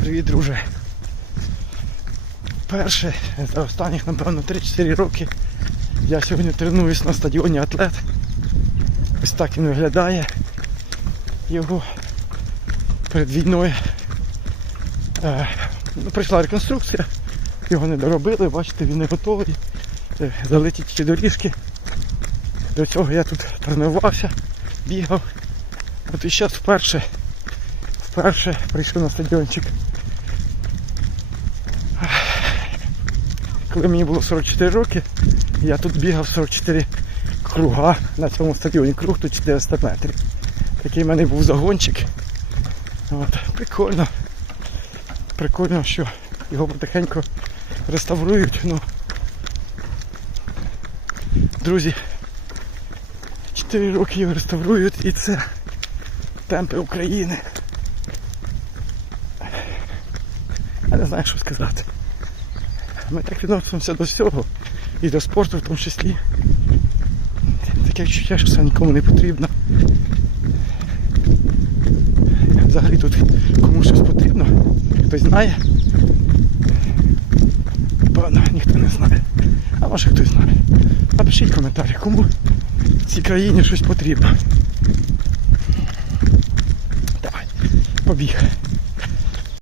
Привіт, друже. Перше за останніх, напевно, 3-4 роки я сьогодні тренуюсь на стадіоні Атлет. Ось так він виглядає. Його перед війною е, ну, прийшла реконструкція, його не доробили, бачите, він не готовий. Е, Залиті тільки доріжки. До цього я тут тренувався, бігав. От і зараз вперше, вперше прийшов на стадіончик. Коли мені було 44 роки, я тут бігав 44 круга на цьому стадіоні. Круг тут 400 метрів. Такий в мене був загончик. От, прикольно. Прикольно, що його потихеньку реставрують. Ну, друзі, 4 роки його реставрують і це темпи України. Я не знаю, що сказати. Ми так відносимося до всього. І до спорту в тому числі. Таке відчуття, що це нікому не потрібно. Взагалі тут комусь щось потрібно. Хтось знає. Певно, ніхто не знає. А може хтось знає. Напишіть коментарі, кому в цій країні щось потрібно. Давай, побіг.